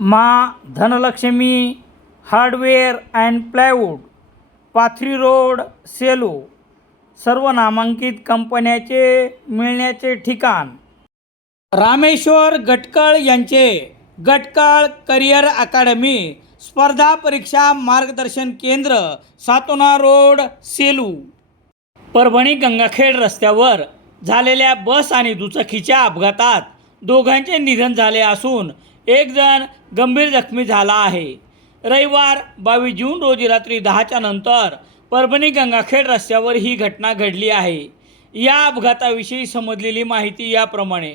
मा Dhanlaxmi hardware and plywood Pathri road Selu सर्व नामांकित कंपन्याचे मिळण्याचे ठिकाण. रामेश्वर गटकळ यांचे गटकळ करिअर अकादमी स्पर्धा परीक्षा मार्गदर्शन केंद्र सातोना रोड सेलू. परभणी गंगाखेड रस्त्यावर झालेल्या बस आणि दुचाकीच्या अपघातात दोघांचे निधन झाले असून एक जण गंभीर जखमी झाला आहे. रविवार बावीस जून रोजी रात्री दहाच्या नंतर परभणी गंगाखेड रस्त्यावर ही घटना घडली आहे. या अपघाताविषयी समजलेली माहिती याप्रमाणे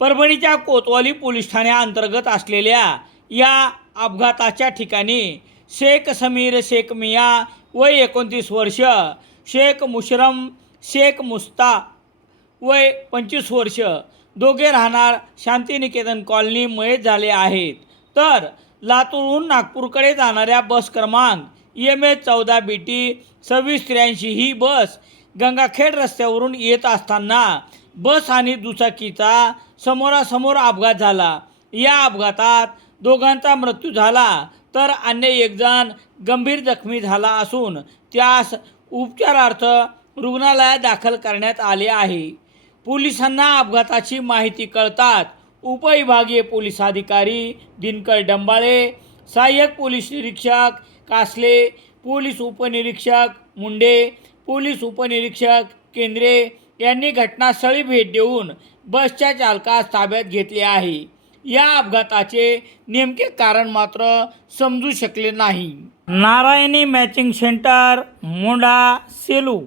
परभणीच्या कोतवाली पोलीस ठाण्याअंतर्गत असलेल्या या अपघाताच्या ठिकाणी शेख समीर शेख मिया वय एकोणतीस वर्ष शेख मुशरम शेख मुस्ता वय पंचवीस वर्ष. दोघे राहणार शांतिनिकेतन कॉलनी झाले आहेत. तर लातूरहून नागपूरकडे जाणाऱ्या बस क्रमांक एम एच चौदा बी टी सव्वीस त्र्याऐंशी ही बस गंगाखेड रस्त्यावरून येत असताना बस आणि दुचाकीचा समोरासमोर अपघात झाला. या अपघातात दोघांचा मृत्यू झाला तर अन्य एकजण गंभीर जखमी झाला असून त्यास उपचारार्थ रुग्णालयात दाखल करण्यात आले आहे. पोलिसांना अपघाताची माहिती कळतात उपविभागीय पोलीस अधिकारी दिनकर डंबाळे सहाय्यक पोलीस निरीक्षक कासले पोलीस उपनिरीक्षक मुंडे पोलीस उपनिरीक्षक केंद्रे यांनी घटनास्थळी भेट देऊन बसच्या चालकास ताब्यात घेतले आहे. या अपघाताचे नेमके कारण मात्र समजू शकले नाही. Narayani matching centre Monda Selu